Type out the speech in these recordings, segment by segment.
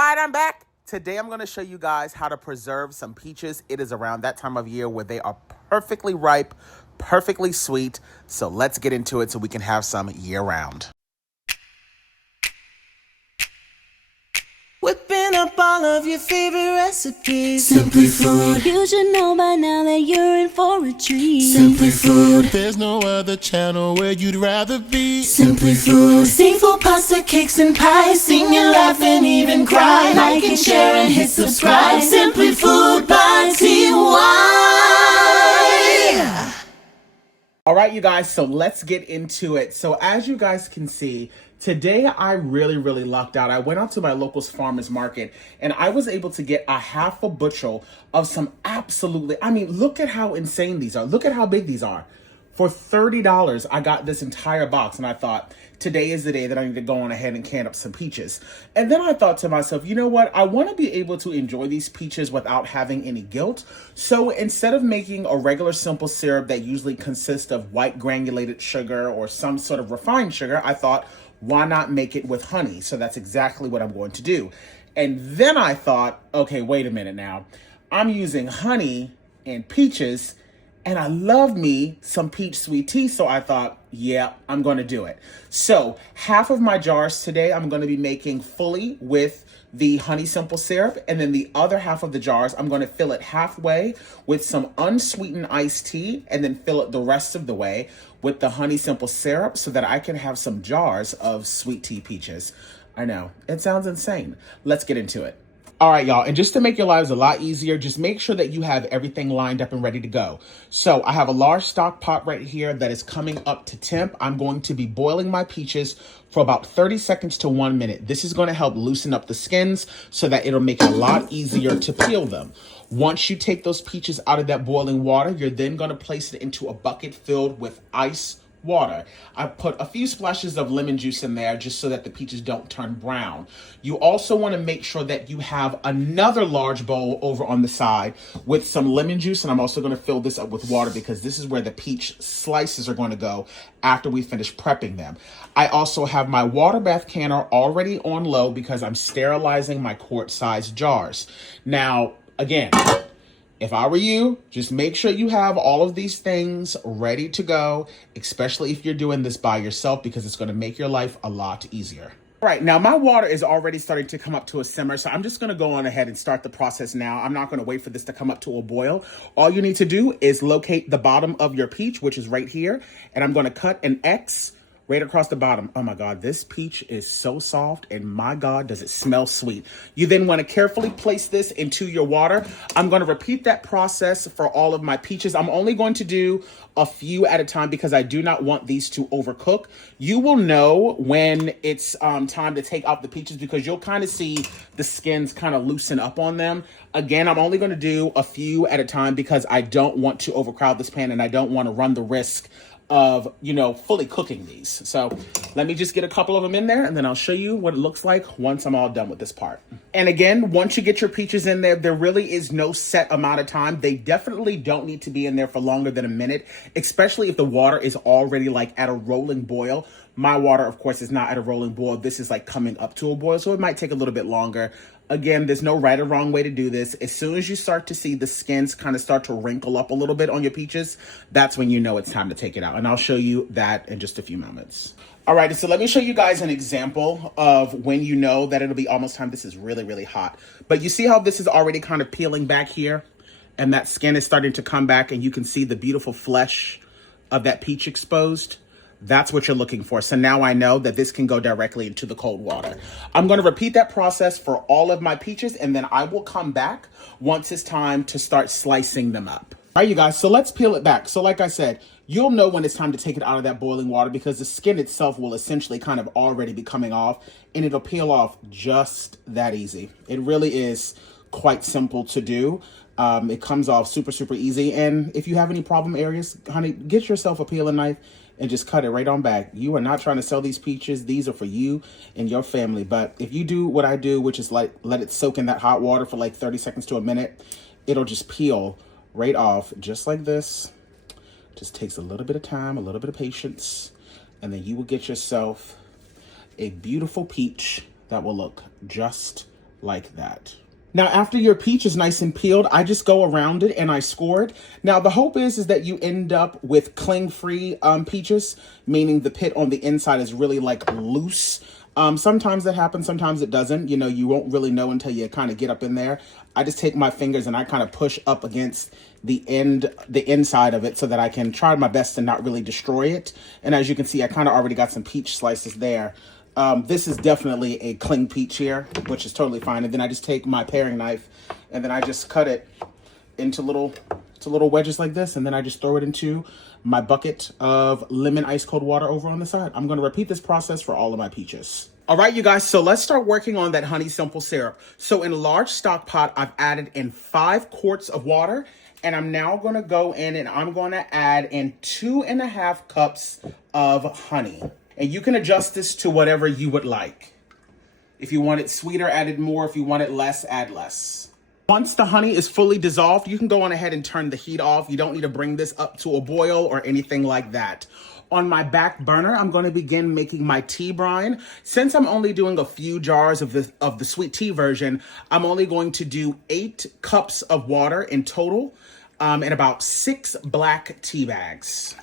right, I'm back. Today I'm going to show you guys how to preserve some peaches. It is around that time of year where they are perfectly ripe, perfectly sweet. So let's get into it so we can have some year round. Whipping up all of your favorite recipes. Simply Food. You should know by now that you're in for a treat. Simply Food. There's no other channel where you'd rather be. Simply Food. Seafood, pasta, cakes, and pies. Sing and laugh and even cry. Like and share and hit subscribe. Simply Food by TY. All right, you guys, so let's get into it. So as you guys can see, today I really lucked out. I went out to my local farmer's market and I was able to get a half a bushel of some absolutely, look at how insane these are. Look at how big these are. For $30, I got this entire box and I thought, today is the day that I need to go on ahead and can up some peaches. And then I thought to myself, you know what? I want to be able to enjoy these peaches without having any guilt. So instead of making a regular simple syrup that usually consists of white granulated sugar or some sort of refined sugar, I thought, why not make it with honey? So that's exactly what I'm going to do. And then I thought, okay, wait a minute now. I'm using honey and peaches, and I love me some peach sweet tea. So I thought, yeah, I'm going to do it. So half of my jars today, I'm going to be making fully with the honey simple syrup. And then the other half of the jars, I'm going to fill it halfway with some unsweetened iced tea, and then fill it the rest of the way with the honey simple syrup so that I can have some jars of sweet tea peaches. I know, it sounds insane. Let's get into it. All right, y'all, and just to make your lives a lot easier, just make sure that you have everything lined up and ready to go. So I have a large stock pot right here that is coming up to temp. I'm going to be boiling my peaches for about 30 seconds to 1 minute. This is going to help loosen up the skins so that it'll make it a lot easier to peel them. Once you take those peaches out of that boiling water, you're then going to place it into a bucket filled with ice water. I put a few splashes of lemon juice in there just so that the peaches don't turn brown. You also want to make sure that you have another large bowl over on the side with some lemon juice, and I'm also going to fill this up with water because this is where the peach slices are going to go after we finish prepping them. I also have my water bath canner already on low because I'm sterilizing my quart-sized jars. Now, again, if I were you, just make sure you have all of these things ready to go, especially if you're doing this by yourself, because it's going to make your life a lot easier. All right, now my water is already starting to come up to a simmer, so I'm just going to go on ahead and start the process now. I'm not going to wait for this to come up to a boil. All you need to do is locate the bottom of your peach, which is right here, and I'm going to cut an X right across the bottom. Oh my God, this peach is so soft, and my God, does it smell sweet. You then want to carefully place this into your water. I'm going to repeat that process for all of my peaches. I'm only going to do a few at a time because I do not want these to overcook. You will know when it's time to take out the peaches because you'll kind of see the skins kind of loosen up on them. Again, I'm only going to do a few at a time because I don't want to overcrowd this pan and I don't want to run the risk of, fully cooking these. So let me just get a couple of them in there and then I'll show you what it looks like once I'm all done with this part. And again, once you get your peaches in there, there really is no set amount of time. They definitely don't need to be in there for longer than a minute, especially if the water is already like at a rolling boil. My water, of course, is not at a rolling boil. This is like coming up to a boil, so it might take a little bit longer. Again, there's no right or wrong way to do this. As soon as you start to see the skins kind of start to wrinkle up a little bit on your peaches, that's when you know it's time to take it out. And I'll show you that in just a few moments. All right, so let me show you guys an example of when you know that it'll be almost time. This is really hot. But you see how this is already kind of peeling back here? And that skin is starting to come back and you can see the beautiful flesh of that peach exposed. That's what you're looking for. So now I know that this can go directly into the cold water. I'm going to repeat that process for all of my peaches, and then I will come back once it's time to start slicing them up. All right, you guys, so let's peel it back. So like I said, you'll know when it's time to take it out of that boiling water because the skin itself will essentially kind of already be coming off, and it'll peel off just that easy. It really is quite simple to do. It comes off super easy. And if you have any problem areas, honey, get yourself a peeling knife and just cut it right on back. You are not trying to sell these peaches. These are for you and your family. But if you do what I do, which is like let it soak in that hot water for like 30 seconds to a minute, it'll just peel right off just like this. Just takes a little bit of time, a little bit of patience, and then you will get yourself a beautiful peach that will look just like that. Now, after your peach is nice and peeled, I just go around it and I score it. Now, the hope is that you end up with cling-free peaches, meaning the pit on the inside is really like loose. Sometimes it happens, sometimes it doesn't. You know, you won't really know until you kind of get up in there. I just take my fingers and I kind of push up against the inside of it so that I can try my best to not really destroy it. And as you can see, I kind of already got some peach slices there. This is definitely a cling peach here, which is totally fine. And then I just take my paring knife and then I just cut it into little wedges like this. And then I just throw it into my bucket of lemon ice cold water over on the side. I'm going to repeat this process for all of my peaches. All right, you guys, so let's start working on that honey simple syrup. So in a large stock pot, I've added in 5 quarts of water. And I'm now going to go in and I'm going to add in 2.5 cups of honey. And you can adjust this to whatever you would like. If you want it sweeter, add it more. If you want it less, add less. Once the honey is fully dissolved, you can go on ahead and turn the heat off. You don't need to bring this up to a boil or anything like that. On my back burner, I'm going to begin making my tea brine. Since I'm only doing a few jars of the sweet tea version, I'm only going to do 8 cups of water in total and about 6 black tea bags.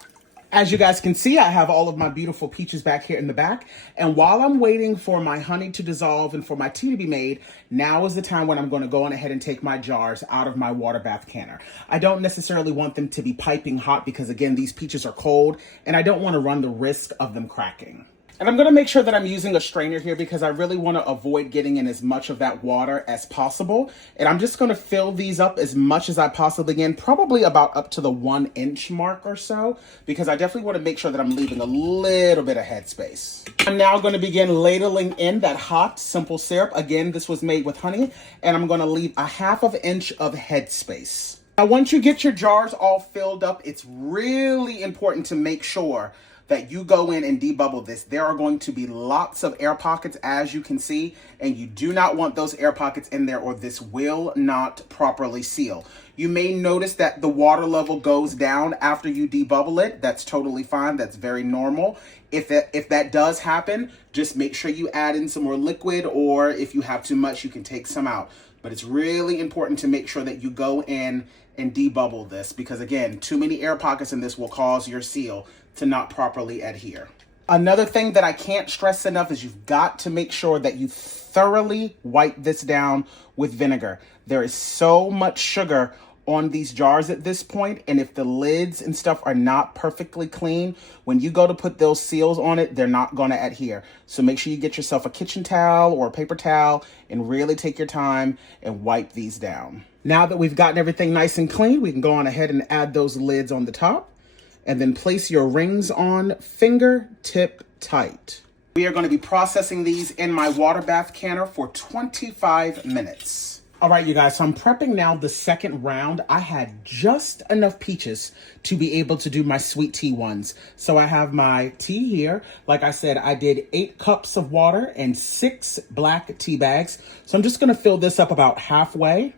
As you guys can see, I have all of my beautiful peaches back here in the back. And while I'm waiting for my honey to dissolve and for my tea to be made, now is the time when I'm going to go on ahead and take my jars out of my water bath canner. I don't necessarily want them to be piping hot because, again, these peaches are cold and I don't want to run the risk of them cracking. And I'm going to make sure that I'm using a strainer here because I really want to avoid getting in as much of that water as possible. And I'm just going to fill these up as much as I possibly can, probably about up to the 1 inch mark or so, because I definitely want to make sure that I'm leaving a little bit of headspace. I'm now going to begin ladling in that hot, simple syrup. Again, this was made with honey, and I'm going to leave a 1/2 inch of headspace. Now, once you get your jars all filled up, it's really important to make sure that you go in and debubble this. There are going to be lots of air pockets, as you can see, and you do not want those air pockets in there or this will not properly seal. You may notice that the water level goes down after you debubble it. That's totally fine. That's very normal. If that does happen, just make sure you add in some more liquid, or if you have too much, you can take some out. But it's really important to make sure that you go in and debubble this because, again, too many air pockets in this will cause your seal to not properly adhere. Another thing that I can't stress enough is you've got to make sure that you thoroughly wipe this down with vinegar. There is so much sugar on these jars at this point, and if the lids and stuff are not perfectly clean, when you go to put those seals on it, they're not going to adhere. So make sure you get yourself a kitchen towel or a paper towel and really take your time and wipe these down. Now that we've gotten everything nice and clean, we can go on ahead and add those lids on the top and then place your rings on fingertip tight. We are going to be processing these in my water bath canner for 25 minutes. All right, you guys, so I'm prepping now the second round. I had just enough peaches to be able to do my sweet tea ones. So I have my tea here. Like I said, I did 8 cups of water and 6 black tea bags. So I'm just going to fill this up about halfway.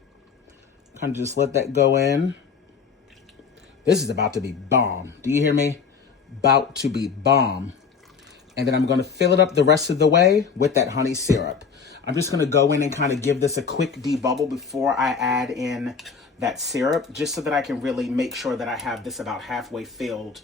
Kind of just let that go in. This is about to be bomb. Do you hear me? About to be bomb. And then I'm going to fill it up the rest of the way with that honey syrup. I'm just going to go in and kind of give this a quick debubble before I add in that syrup, just so that I can really make sure that I have this about halfway filled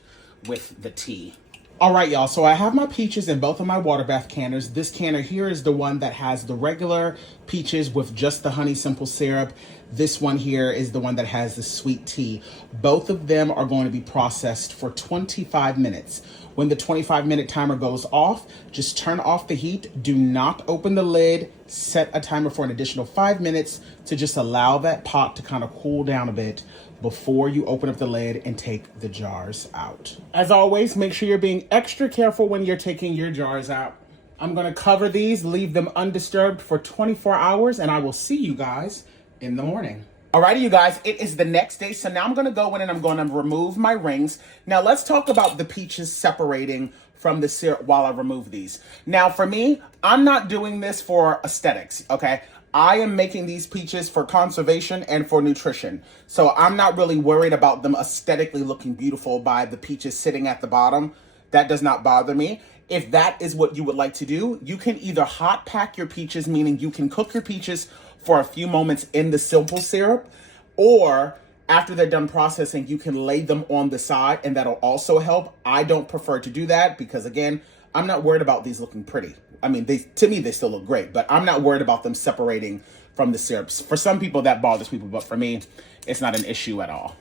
with the tea. All right, y'all, so I have my peaches in both of my water bath canners. This canner here is the one that has the regular peaches with just the honey simple syrup. This one here is the one that has the sweet tea. Both of them are going to be processed for 25 minutes. When the 25-minute timer goes off, just turn off the heat. Do not open the lid. Set a timer for an additional 5 minutes to just allow that pot to kind of cool down a bit before you open up the lid and take the jars out. As always, make sure you're being extra careful when you're taking your jars out. I'm going to cover these, leave them undisturbed for 24 hours, and I will see you guys in the morning. Alrighty, you guys, it is the next day, so now I'm going to go in and I'm going to remove my rings. Now, let's talk about the peaches separating from the syrup while I remove these. Now, for me, I'm not doing this for aesthetics, okay? I am making these peaches for conservation and for nutrition. So I'm not really worried about them aesthetically looking beautiful by the peaches sitting at the bottom. That does not bother me. If that is what you would like to do, you can either hot pack your peaches, meaning you can cook your peaches for a few moments in the simple syrup, or after they're done processing, you can lay them on the side, and that'll also help. I don't prefer to do that because, again, I'm not worried about these looking pretty. I mean, to me, they still look great, but I'm not worried about them separating from the syrups. For some people, that bothers people, but for me, it's not an issue at all.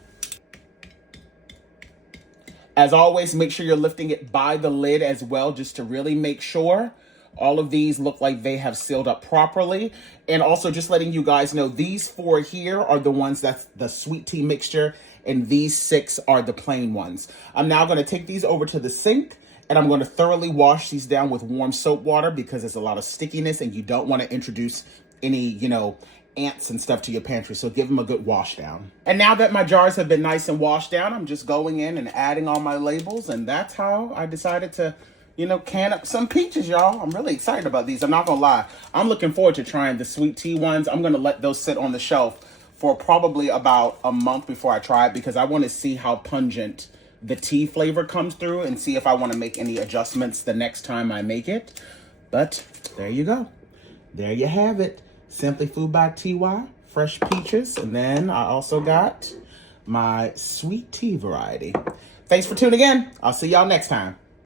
As always, make sure you're lifting it by the lid as well, just to really make sure all of these look like they have sealed up properly. And also just letting you guys know, these 4 here are the ones that's the sweet tea mixture, and these 6 are the plain ones. I'm now going to take these over to the sink, and I'm going to thoroughly wash these down with warm soap water because there's a lot of stickiness and you don't want to introduce any, ants and stuff to your pantry. So give them a good wash down. And now that my jars have been nice and washed down, I'm just going in and adding all my labels. And that's how I decided to, can up some peaches, y'all. I'm really excited about these. I'm not gonna lie. I'm looking forward to trying the sweet tea ones. I'm gonna let those sit on the shelf for probably about a month before I try it, because I want to see how pungent the tea flavor comes through and see if I want to make any adjustments the next time I make it. But there you go. There you have it. Simply Food by TY, fresh peaches. And then I also got my sweet tea variety. Thanks for tuning in. I'll see y'all next time.